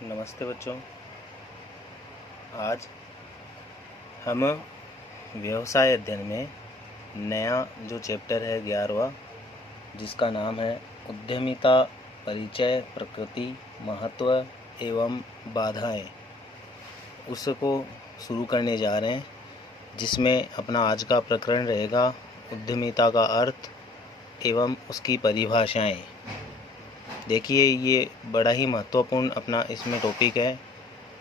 नमस्ते बच्चों। आज हम व्यवसाय अध्ययन में नया जो चैप्टर है 11वां, जिसका नाम है उद्यमिता, परिचय, प्रकृति, महत्व एवं बाधाएं, उसको शुरू करने जा रहे हैं, जिसमें अपना आज का प्रकरण रहेगा उद्यमिता का अर्थ एवं उसकी परिभाषाएं। देखिए, ये बड़ा ही महत्वपूर्ण अपना इसमें टॉपिक है,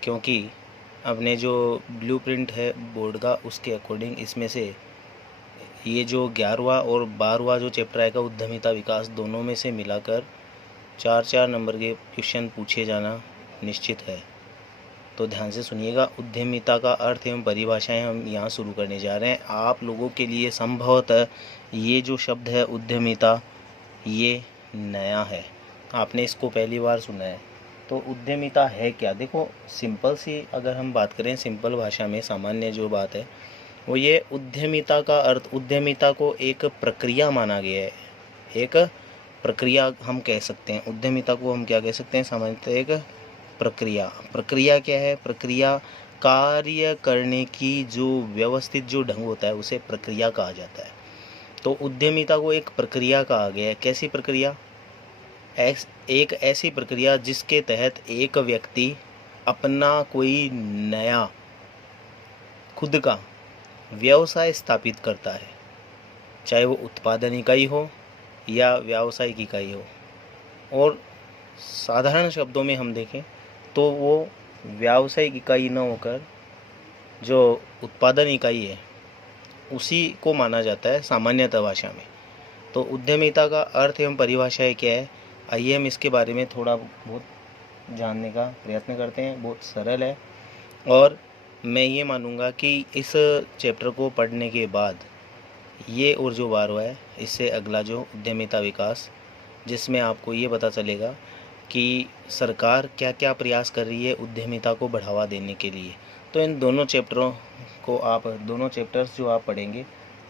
क्योंकि अपने जो ब्लूप्रिंट है बोर्ड का, उसके अकॉर्डिंग इसमें से ये जो 11वां और 12वां जो चैप्टर आएगा उद्यमिता विकास, दोनों में से मिलाकर 4-4 नंबर के क्वेश्चन पूछे जाना निश्चित है। तो ध्यान से सुनिएगा। उद्यमिता का अर्थ एवं परिभाषाएं हम यहाँ शुरू करने जा रहे हैं। आप लोगों के लिए संभवतः ये जो शब्द है उद्यमिता, ये नया है, आपने इसको पहली बार सुना है। तो उद्यमिता है क्या? देखो, सिंपल सी अगर हम बात करें, सिंपल भाषा में सामान्य जो बात है वो ये, उद्यमिता का अर्थ, उद्यमिता को एक प्रक्रिया माना गया है। एक प्रक्रिया हम कह सकते हैं, उद्यमिता को हम क्या कह सकते हैं? सामान्यतः एक प्रक्रिया। प्रक्रिया क्या है? प्रक्रिया कार्य करने की जो व्यवस्थित जो ढंग होता है उसे प्रक्रिया कहा जाता है। तो उद्यमिता को एक प्रक्रिया कहा गया है। कैसी प्रक्रिया? एक ऐसी प्रक्रिया जिसके तहत एक व्यक्ति अपना कोई नया खुद का व्यवसाय स्थापित करता है, चाहे वो उत्पादन इकाई हो या व्यावसायिक इकाई हो। और साधारण शब्दों में हम देखें तो वो व्यावसायिक इकाई न होकर जो उत्पादन इकाई है उसी को माना जाता है सामान्यतः भाषा में। तो उद्यमिता का अर्थ एवं परिभाषा क्या है, आइए हम इसके बारे में थोड़ा बहुत जानने का प्रयत्न करते हैं। बहुत सरल है, और मैं ये मानूंगा कि इस चैप्टर को पढ़ने के बाद ये और जो 12वां है, इससे अगला जो उद्यमिता विकास, जिसमें आपको ये पता चलेगा कि सरकार क्या क्या प्रयास कर रही है उद्यमिता को बढ़ावा देने के लिए। तो इन दोनों चैप्टरों को आप, दोनों चैप्टर्स जो आप पढ़ेंगे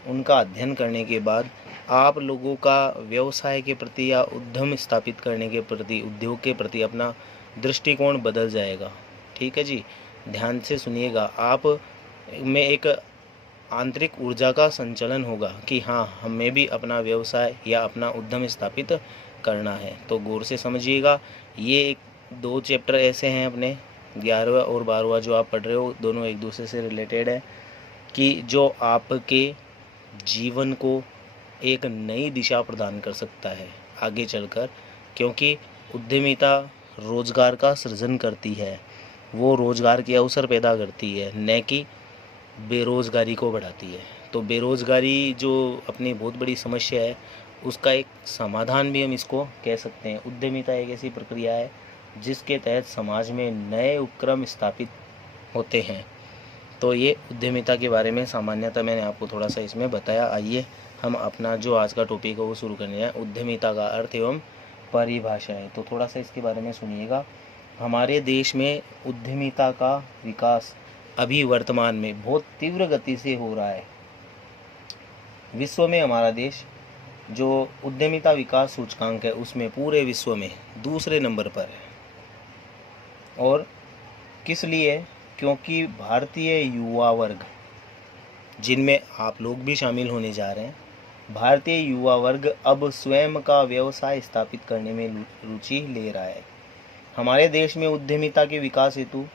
उनका अध्ययन करने के बाद आप लोगों का व्यवसाय के प्रति या उद्यम स्थापित करने के प्रति, उद्योग के प्रति अपना दृष्टिकोण बदल जाएगा। ठीक है जी, ध्यान से सुनिएगा। आप में एक आंतरिक ऊर्जा का संचलन होगा कि हाँ, हमें भी अपना व्यवसाय या अपना उद्यम स्थापित करना है। तो गौर से समझिएगा। ये 2 चैप्टर ऐसे हैं अपने 11वां और 12वां जो आप पढ़ रहे हो, दोनों एक दूसरे से रिलेटेड है, कि जो आपके जीवन को एक नई दिशा प्रदान कर सकता है आगे चलकर। क्योंकि उद्यमिता रोजगार का सृजन करती है, वो रोजगार के अवसर पैदा करती है, न कि बेरोजगारी को बढ़ाती है। तो बेरोजगारी जो अपनी बहुत बड़ी समस्या है, उसका एक समाधान भी हम इसको कह सकते हैं। उद्यमिता एक ऐसी प्रक्रिया है जिसके तहत समाज में नए उपक्रम स्थापित होते हैं। तो ये उद्यमिता के बारे में सामान्यतः मैंने आपको थोड़ा सा इसमें बताया। आइए हम अपना जो आज का टॉपिक है वो शुरू करने हैं, उद्यमिता का अर्थ एवं परिभाषाएं। तो थोड़ा सा इसके बारे में सुनिएगा। हमारे देश में उद्यमिता का विकास अभी वर्तमान में बहुत तीव्र गति से हो रहा है। विश्व में हमारा देश जो उद्यमिता विकास सूचकांक है उसमें पूरे विश्व में दूसरे नंबर पर है। और किस लिए? क्योंकि भारतीय युवा वर्ग, जिनमें आप लोग भी शामिल होने जा रहे हैं, भारतीय युवा वर्ग अब स्वयं का व्यवसाय स्थापित करने में रुचि ले रहा है। हमारे देश में उद्यमिता के विकास हेतु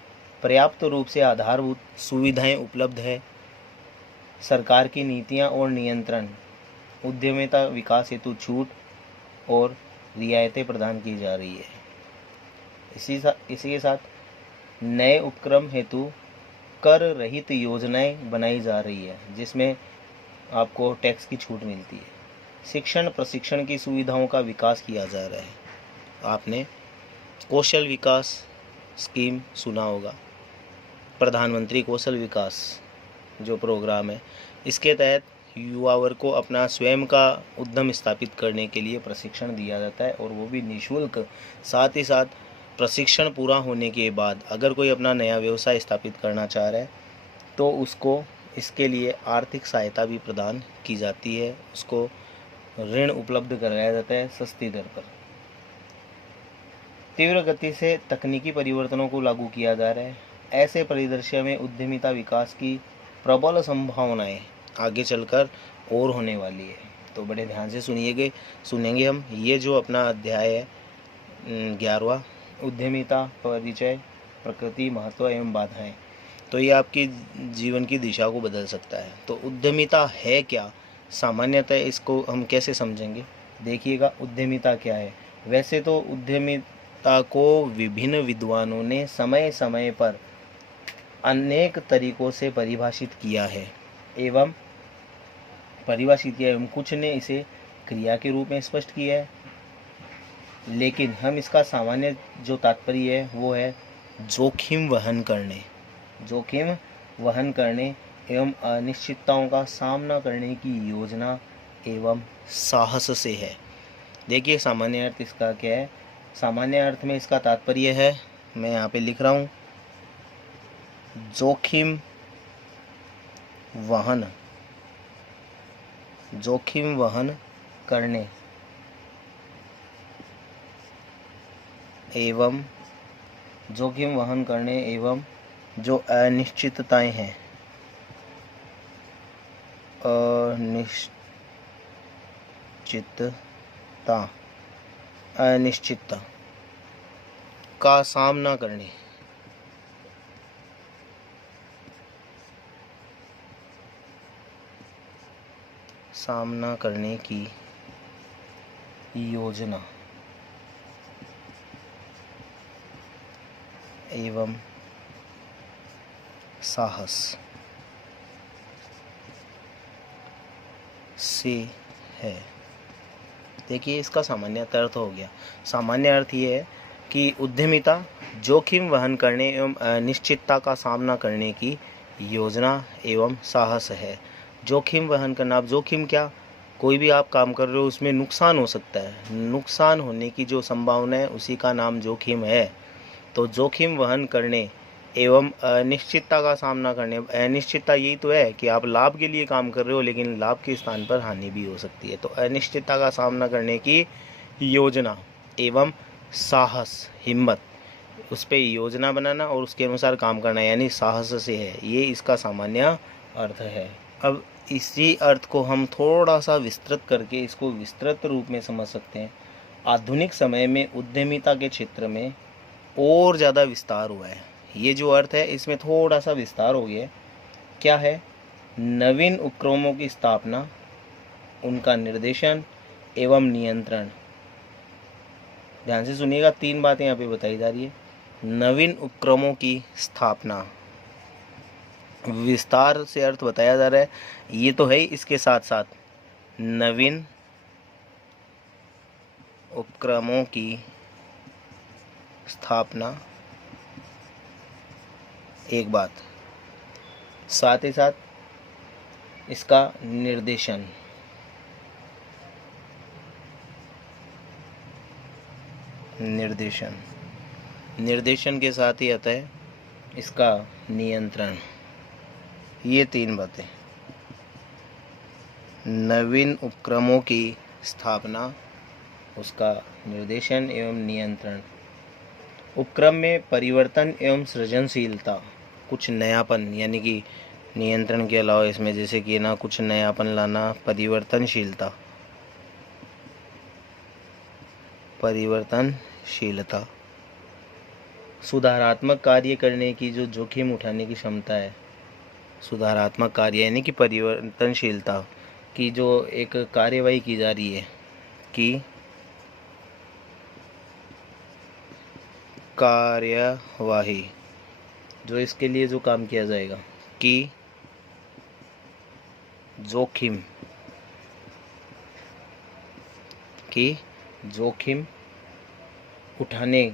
पर्याप्त रूप से आधारभूत सुविधाएं उपलब्ध है। सरकार की नीतियां और नियंत्रण उद्यमिता विकास हेतु छूट और रियायतें प्रदान की जा रही है। इसी के साथ नए उपक्रम हेतु कर रहित योजनाएं बनाई जा रही है, जिसमें आपको टैक्स की छूट मिलती है। शिक्षण प्रशिक्षण की सुविधाओं का विकास किया जा रहा है। आपने कौशल विकास स्कीम सुना होगा, प्रधानमंत्री कौशल विकास जो प्रोग्राम है, इसके तहत युवा वर्ग को अपना स्वयं का उद्यम स्थापित करने के लिए प्रशिक्षण दिया जाता है, और वो भी निःशुल्क। साथ ही साथ प्रशिक्षण पूरा होने के बाद अगर कोई अपना नया व्यवसाय स्थापित करना चाह रहा है तो उसको इसके लिए आर्थिक सहायता भी प्रदान की जाती है, उसको ऋण उपलब्ध कराया जाता है सस्ती दर पर। तीव्र गति से तकनीकी परिवर्तनों को लागू किया जा रहा है। ऐसे परिदृश्य में उद्यमिता विकास की प्रबल संभावनाएं आगे चलकर और होने वाली है। तो बड़े ध्यान से सुनेंगे हम। ये जो अपना अध्याय है 11वां, उद्यमिता परिचय, प्रकृति, महत्व एवं बाधाएं, तो ये आपकी जीवन की दिशा को बदल सकता है। तो उद्यमिता है क्या, सामान्यतः इसको हम कैसे समझेंगे? देखिएगा, उद्यमिता क्या है। वैसे तो उद्यमिता को विभिन्न विद्वानों ने समय समय पर अनेक तरीकों से परिभाषित किया है एवं कुछ ने इसे क्रिया के रूप में स्पष्ट किया है, लेकिन हम इसका सामान्य जो तात्पर्य है वो है जोखिम वहन करने एवं अनिश्चितताओं का सामना करने की योजना एवं साहस से है। देखिए, सामान्य अर्थ इसका क्या है। सामान्य अर्थ में इसका तात्पर्य है, मैं यहाँ पे लिख रहा हूँ, जोखिम वहन करने एवं जो अनिश्चितताएं हैं, अनिश्चितता का सामना करने की योजना एवं साहस से है। देखिए, इसका सामान्य अर्थ हो गया। सामान्य अर्थ ये है कि उद्यमिता जोखिम वहन करने एवं अनिश्चितता का सामना करने की योजना एवं साहस है। जोखिम वहन करना, अब जोखिम क्या, कोई भी आप काम कर रहे हो उसमें नुकसान हो सकता है, नुकसान होने की जो संभावना है उसी का नाम जोखिम है। तो जोखिम वहन करने एवं अनिश्चितता का सामना करने, अनिश्चितता यही तो है कि आप लाभ के लिए काम कर रहे हो लेकिन लाभ के स्थान पर हानि भी हो सकती है। तो अनिश्चितता का सामना करने की योजना एवं साहस, हिम्मत, उस पर योजना बनाना और उसके अनुसार काम करना, यानी साहस से है। ये इसका सामान्य अर्थ है। अब इसी अर्थ को हम थोड़ा सा विस्तृत करके इसको विस्तृत रूप में समझ सकते हैं। आधुनिक समय में उद्यमिता के क्षेत्र में और ज़्यादा विस्तार हुआ है। ये जो अर्थ है इसमें थोड़ा सा विस्तार हो गया। क्या है? नवीन उपक्रमों की स्थापना, उनका निर्देशन एवं नियंत्रण। ध्यान से सुनिएगा, 3 बातें यहाँ पे बताई जा रही है। नवीन उपक्रमों की स्थापना, विस्तार से अर्थ बताया जा रहा है, ये तो है ही, इसके साथ साथ नवीन उपक्रमों की स्थापना एक बात, साथ ही साथ इसका निर्देशन, निर्देशन के साथ ही आता है इसका नियंत्रण। ये 3 बातें, नवीन उपक्रमों की स्थापना, उसका निर्देशन एवं नियंत्रण। उपक्रम में परिवर्तन एवं सृजनशीलता, कुछ नयापन, यानी कि नियंत्रण के अलावा इसमें जैसे कि ना कुछ नयापन लाना, परिवर्तनशीलता। सुधारात्मक कार्य करने की जो जोखिम उठाने की क्षमता है, सुधारात्मक कार्य यानी कि परिवर्तनशीलता की जो एक कार्यवाही की जा रही है, कि कार्यवाही जो इसके लिए जो काम किया जाएगा, कि जोखिम उठाने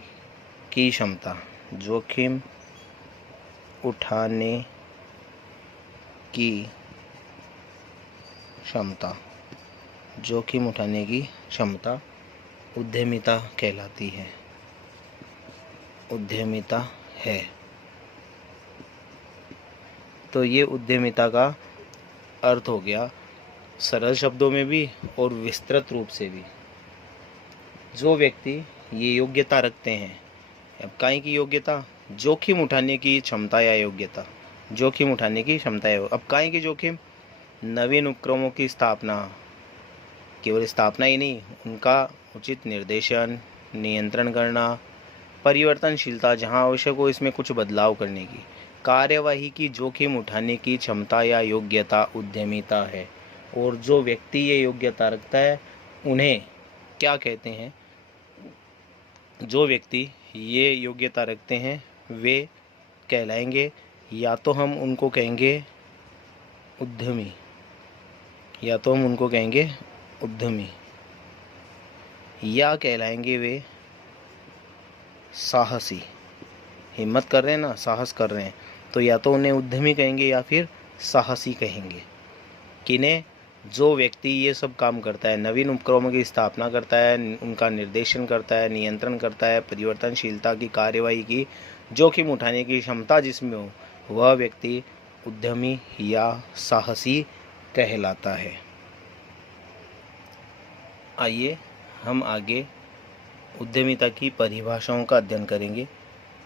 की क्षमता, जोखिम उठाने की क्षमता उद्यमिता कहलाती है, उद्यमिता है। तो ये उद्यमिता का अर्थ हो गया, सरल शब्दों में भी और विस्तृत रूप से भी। जो व्यक्ति ये योग्यता रखते हैं। अब काहे की योग्यता? जोखिम उठाने की क्षमता या योग्यता, जोखिम उठाने की क्षमता है। अब काहे की जोखिम? नवीन उपक्रमों की स्थापना, केवल स्थापना ही नहीं, उनका उचित निर्देशन, नियंत्रण करना, परिवर्तनशीलता जहां आवश्यक हो इसमें कुछ बदलाव करने की, कार्यवाही की जोखिम उठाने की क्षमता या योग्यता उद्यमिता है। और जो व्यक्ति ये योग्यता रखता है उन्हें क्या कहते हैं? जो व्यक्ति ये योग्यता रखते हैं वे कहलाएंगे, या तो हम उनको कहेंगे उद्यमी, या तो हम उनको कहेंगे उद्यमी, या कहलाएंगे वे साहसी। हिम्मत कर रहे हैं ना, साहस कर रहे हैं, तो या तो उन्हें उद्यमी कहेंगे या फिर साहसी कहेंगे। किन्हें? जो व्यक्ति ये सब काम करता है, नवीन उपक्रमों की स्थापना करता है, उनका निर्देशन करता है, नियंत्रण करता है, परिवर्तनशीलता की कार्यवाही की जोखिम उठाने की क्षमता जिसमें हो, वह व्यक्ति उद्यमी या साहसी कहलाता है। आइए हम आगे उद्यमिता की परिभाषाओं का अध्ययन करेंगे,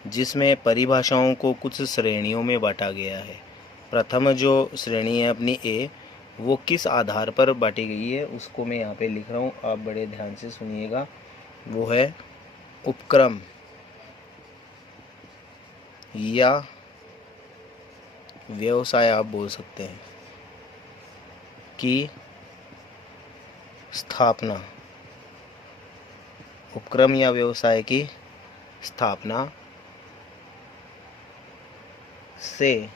जिसमें परिभाषाओं को कुछ श्रेणियों में बांटा गया है। प्रथम जो श्रेणी है अपनी ए, वो किस आधार पर बांटी गई है उसको मैं यहाँ पे लिख रहा हूँ, आप बड़े ध्यान से सुनिएगा। वो है उपक्रम या व्यवसाय, आप बोल सकते हैं, की स्थापना। उपक्रम या व्यवसाय की स्थापना से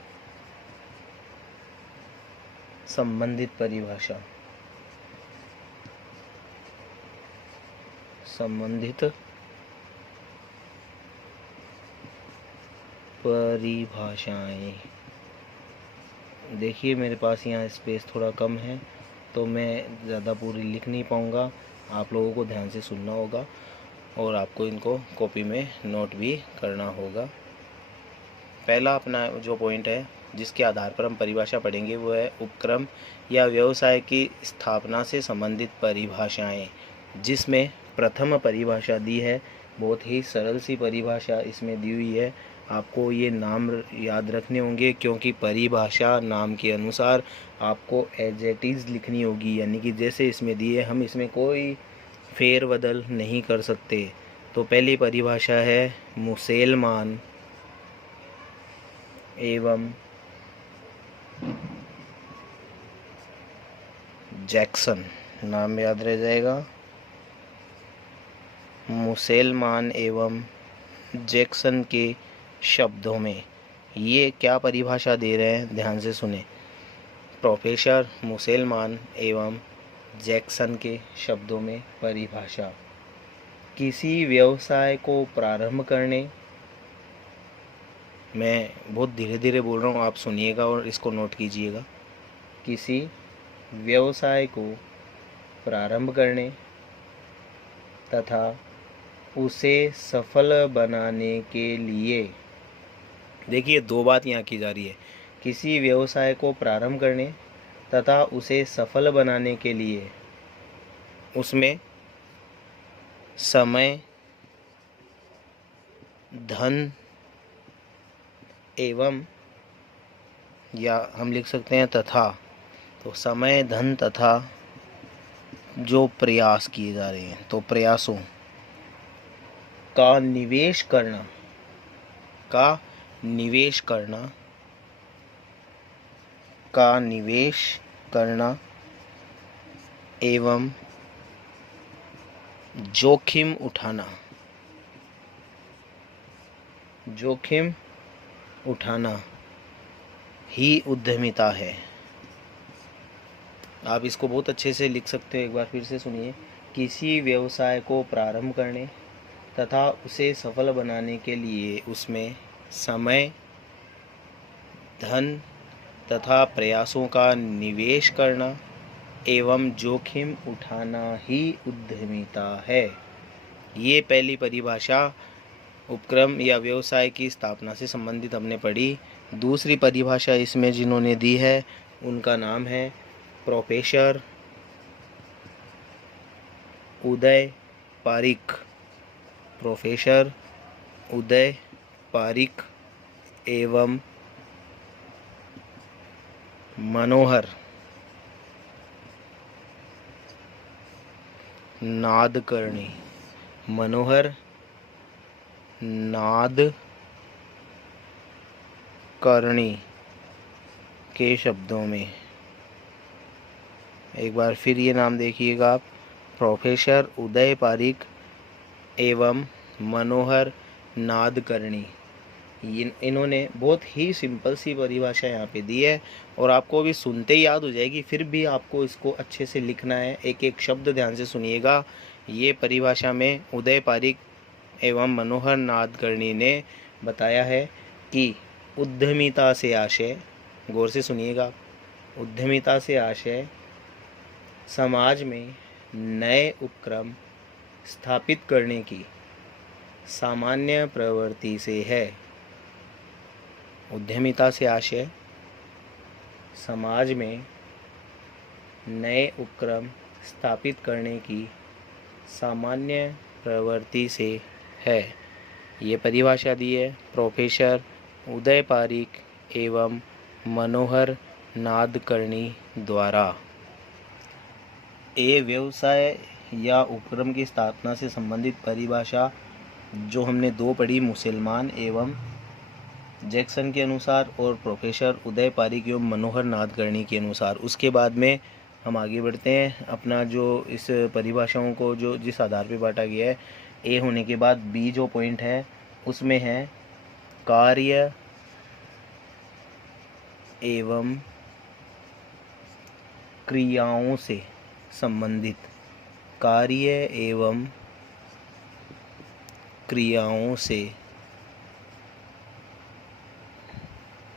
संबंधित परिभाषा, संबंधित परिभाषाएं। देखिए मेरे पास यहाँ स्पेस थोड़ा कम है तो मैं ज़्यादा पूरी लिख नहीं पाऊँगा, आप लोगों को ध्यान से सुनना होगा और आपको इनको कॉपी में नोट भी करना होगा। पहला अपना जो पॉइंट है जिसके आधार पर हम परिभाषा पढ़ेंगे वो है उपक्रम या व्यवसाय की स्थापना से संबंधित परिभाषाएं, जिसमें प्रथम परिभाषा दी है, बहुत ही सरल सी परिभाषा इसमें दी हुई है। आपको ये नाम याद रखने होंगे क्योंकि परिभाषा नाम के अनुसार आपको एज इट इज़ लिखनी होगी, यानी कि जैसे इसमें दी है, हम इसमें कोई फेरबदल नहीं कर सकते। तो पहली परिभाषा है मुसेलमान एवं जैक्सन, नाम याद रह जाएगा, मुसेलमान एवं जैक्सन के शब्दों में ये क्या परिभाषा दे रहे हैं, ध्यान से सुने। प्रोफेसर मुसेलमान एवं जैक्सन के शब्दों में परिभाषा, किसी व्यवसाय को प्रारंभ करने, मैं बहुत धीरे धीरे बोल रहा हूँ, आप सुनिएगा और इसको नोट कीजिएगा। किसी व्यवसाय को प्रारंभ करने तथा उसे सफल बनाने के लिए, देखिए दो बात यहाँ की जा रही है, किसी व्यवसाय को प्रारंभ करने तथा उसे सफल बनाने के लिए उसमें समय, धन एवं, या हम लिख सकते हैं तथा, तो समय, धन तथा जो प्रयास किए जा रहे हैं, तो प्रयासों का निवेश करना, का निवेश करना, का निवेश करना एवं जोखिम उठाना, जोखिम उठाना ही उद्यमिता है। आप इसको बहुत अच्छे से लिख सकते हो, एक बार फिर से सुनिए। किसी व्यवसाय को प्रारंभ करने तथा उसे सफल बनाने के लिए उसमें समय, धन तथा प्रयासों का निवेश करना एवं जोखिम उठाना ही उद्यमिता है। ये पहली परिभाषा उपक्रम या व्यवसाय की स्थापना से संबंधित हमने पढ़ी। दूसरी परिभाषा इसमें जिन्होंने दी है उनका नाम है प्रोफेसर उदय पारिख। प्रोफेसर उदय पारिक एवं मनोहर नादकर्णी, मनोहर नादकर्णी के शब्दों में, एक बार फिर ये नाम देखिएगा आप, प्रोफेसर उदय पारिक एवं मनोहर नादकर्णी। इन्होंने बहुत ही सिंपल सी परिभाषा यहाँ पे दी है और आपको भी सुनते ही याद हो जाएगी, फिर भी आपको इसको अच्छे से लिखना है। एक एक शब्द ध्यान से सुनिएगा। ये परिभाषा में उदय पारिक एवं मनोहर नादकर्णी ने बताया है कि उद्यमिता से आशय, गौर से सुनिएगा, उद्यमिता से आशय समाज में नए उपक्रम स्थापित करने की सामान्य प्रवृत्ति से है। उद्यमिता से आशय समाज में नए उपक्रम स्थापित करने की सामान्य प्रवृत्ति से है। ये परिभाषा दी है प्रोफेसर उदय पारिक एवं मनोहर नादकर्णी द्वारा। ए व्यवसाय या उपक्रम की स्थापना से संबंधित परिभाषा जो हमने दो पढ़ी, मुसलमान एवं जैक्सन के अनुसार और प्रोफेसर उदय पारिक एवं मनोहर नादकर्णी के अनुसार। उसके बाद में हम आगे बढ़ते हैं। अपना जो इस परिभाषाओं को जो जिस आधार पे बांटा गया है, ए होने के बाद बी जो पॉइंट है उसमें है कार्य एवं क्रियाओं से संबंधित, कार्य एवं क्रियाओं से,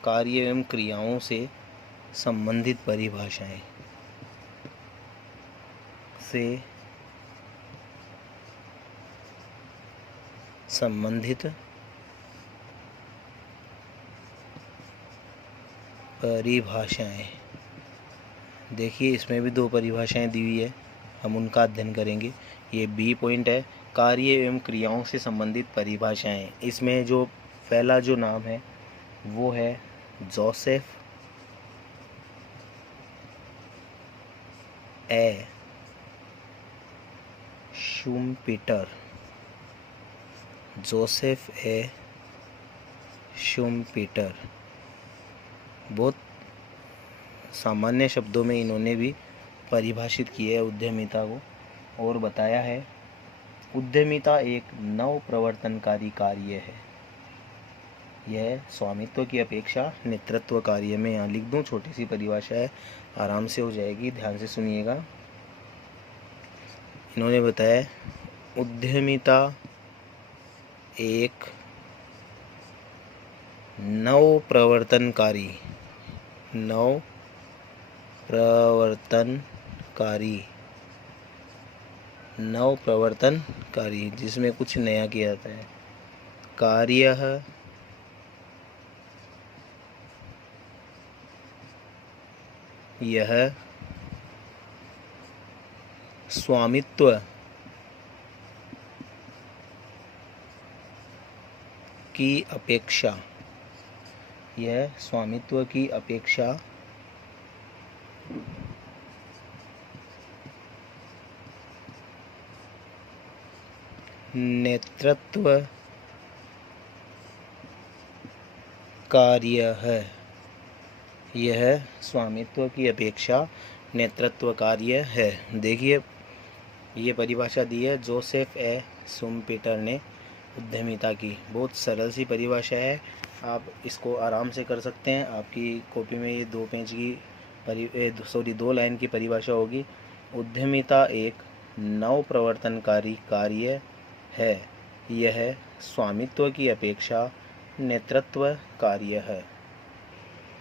कार्य एवं क्रियाओं से संबंधित परिभाषाएं से संबंधित परिभाषाएं। देखिए इसमें भी दो परिभाषाएं दी हुई है, हम उनका अध्ययन करेंगे। ये बी पॉइंट है, कार्य एवं क्रियाओं से संबंधित परिभाषाएं। इसमें जो पहला जो नाम है वो है जोसेफ ए शुम्पीटर। जोसेफ ए शुम्पीटर। बहुत सामान्य शब्दों में इन्होंने भी परिभाषित किया है उद्यमिता को और बताया है उद्यमिता एक नव प्रवर्तनकारी कार्य है। यह स्वामित्व की अपेक्षा नेतृत्व कार्य में, यहाँ लिख दूँ, छोटी सी परिभाषा है, आराम से हो जाएगी, ध्यान से सुनिएगा। इन्होंने बताया उद्यमिता एक नव प्रवर्तनकारी जिसमें कुछ नया किया जाता है। कार्य यह स्वामित्व की अपेक्षा, यह स्वामित्व की अपेक्षा नेतृत्व कार्य है। यह स्वामित्व की अपेक्षा नेतृत्व कार्य है। देखिए ये परिभाषा दी है जोसेफ ए शुम्पीटर ने उद्यमिता की। बहुत सरल सी परिभाषा है, आप इसको आराम से कर सकते हैं। आपकी कॉपी में ये 2 पेज की 2 लाइन की परिभाषा होगी। उद्यमिता एक नव प्रवर्तनकारी कार्य है। यह स्वामित्व की अपेक्षा नेतृत्व कार्य है।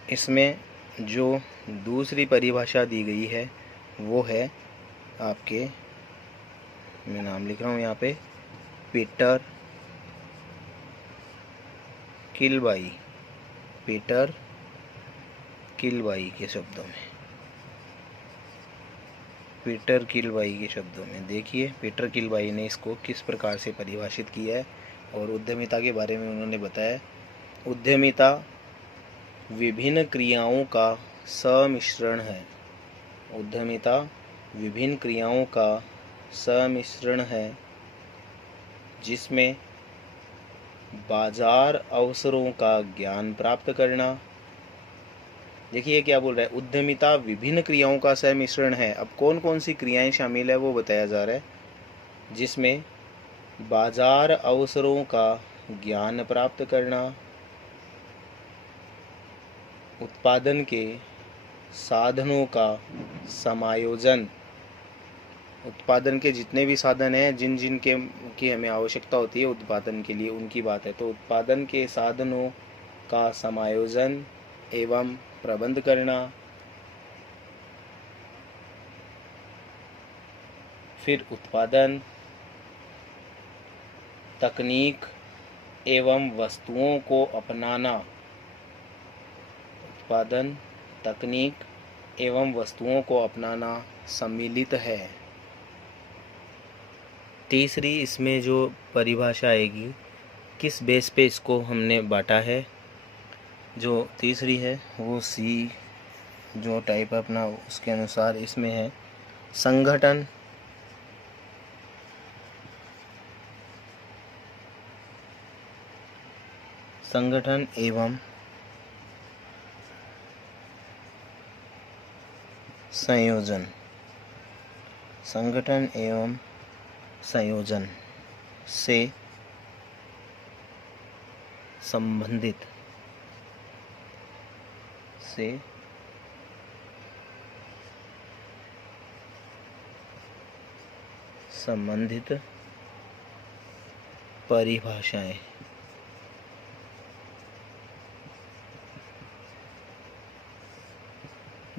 इसमें जो दूसरी परिभाषा दी गई है वो है आपके, मैं नाम लिख रहा हूँ यहाँ पे, पीटर किलबाई के शब्दों में। पीटर किलबाई के शब्दों में। देखिए पीटर किलबाई ने इसको किस प्रकार से परिभाषित किया है और उद्यमिता के बारे में उन्होंने बताया। उद्यमिता विभिन्न क्रियाओं का सम्मिश्रण है। उद्यमिता विभिन्न क्रियाओं का सम्मिश्रण है जिसमें बाजार अवसरों का ज्ञान प्राप्त करना। देखिए क्या बोल रहा है, उद्यमिता विभिन्न क्रियाओं का सम्मिश्रण है। अब कौन कौन सी क्रियाएं शामिल है वो बताया जा रहा है, जिसमें बाजार अवसरों का ज्ञान प्राप्त करना, उत्पादन के साधनों का समायोजन, उत्पादन के जितने भी साधन हैं जिन जिन के की हमें आवश्यकता होती है उत्पादन के लिए उनकी बात है, तो उत्पादन के साधनों का समायोजन एवं प्रबंध करना। फिर उत्पादन, तकनीक एवं वस्तुओं को अपनाना। उत्पादन, तकनीक एवं वस्तुओं को अपनाना सम्मिलित है। तीसरी इसमें जो परिभाषा आएगी, किस बेस पे इसको हमने बांटा है, जो तीसरी है वो सी जो टाइप अपना उसके अनुसार इसमें है संगठन, संगठन एवं संयोजन, संगठन एवं संयोजन से संबंधित परिभाषाएं।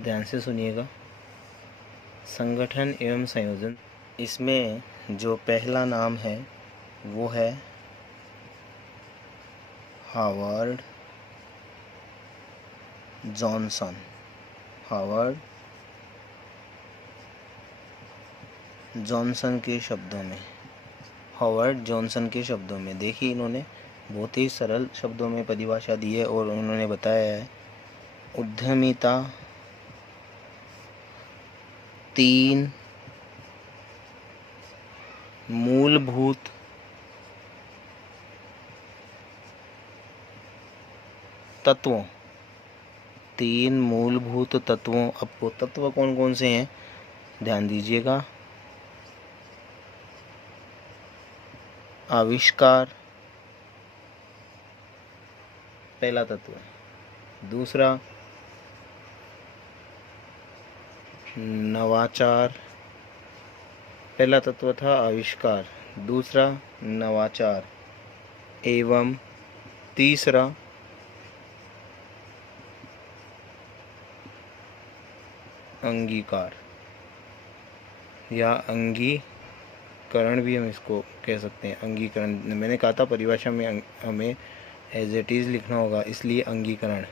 ध्यान से सुनिएगा। संगठन एवं संयोजन, इसमें जो पहला नाम है वो है हावर्ड जॉनसन। हावर्ड जॉनसन के शब्दों में, हावर्ड जॉनसन के शब्दों में देखिए इन्होंने बहुत ही सरल शब्दों में परिभाषा दी है और उन्होंने बताया है उद्यमिता 3 मूलभूत तत्वों, 3 मूलभूत तत्वों। अब वो तत्व कौन कौन से हैं ध्यान दीजिएगा। आविष्कार पहला तत्व, दूसरा नवाचार, पहला तत्व था आविष्कार, दूसरा नवाचार एवं तीसरा अंगीकार या अंगीकरण भी हम इसको कह सकते हैं। अंगीकरण मैंने कहा था परिभाषा में हमें एज इट इज़ लिखना होगा, इसलिए अंगीकरण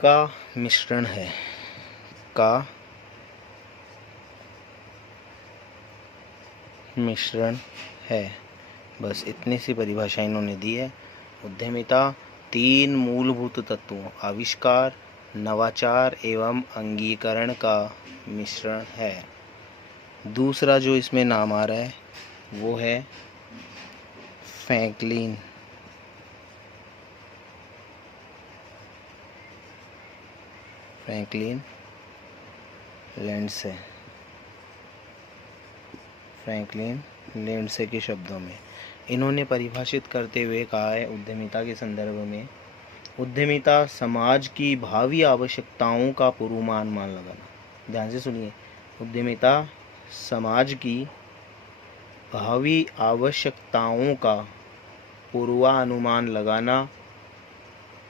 का मिश्रण है, का मिश्रण है। बस इतनी सी परिभाषा इन्होंने दी है। उद्यमिता 3 मूलभूत तत्वों आविष्कार, नवाचार एवं अंगीकरण का मिश्रण है। दूसरा जो इसमें नाम आ रहा है वो है फ्रैंकलिन। फ्रैंकलिन लेंड्से, फ्रैंकलिन लेंड्से के शब्दों में इन्होंने परिभाषित करते हुए कहा है उद्यमिता के संदर्भ में, उद्यमिता समाज की भावी आवश्यकताओं का पूर्वानुमान लगाना। ध्यान से सुनिए, उद्यमिता समाज की भावी आवश्यकताओं का पूर्वानुमान लगाना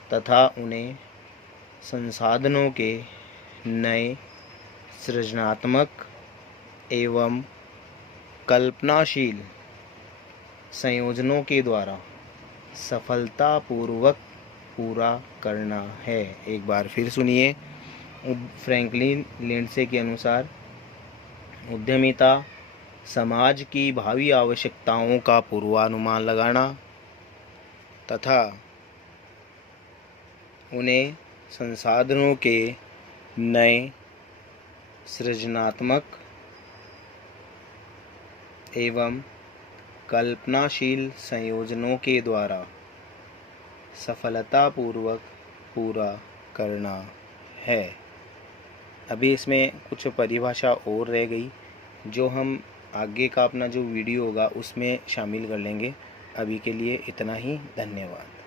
तथा उन्हें संसाधनों के नए सृजनात्मक एवं कल्पनाशील संयोजनों के द्वारा सफलतापूर्वक पूरा करना है। एक बार फिर सुनिए, फ्रैंकलिन लिंडसे के अनुसार उद्यमिता समाज की भावी आवश्यकताओं का पूर्वानुमान लगाना तथा उन्हें संसाधनों के नए सृजनात्मक एवं कल्पनाशील संयोजनों के द्वारा सफलतापूर्वक पूरा करना है। अभी इसमें कुछ परिभाषा और रह गई जो हम आगे का अपना जो वीडियो होगा उसमें शामिल कर लेंगे। अभी के लिए इतना ही, धन्यवाद।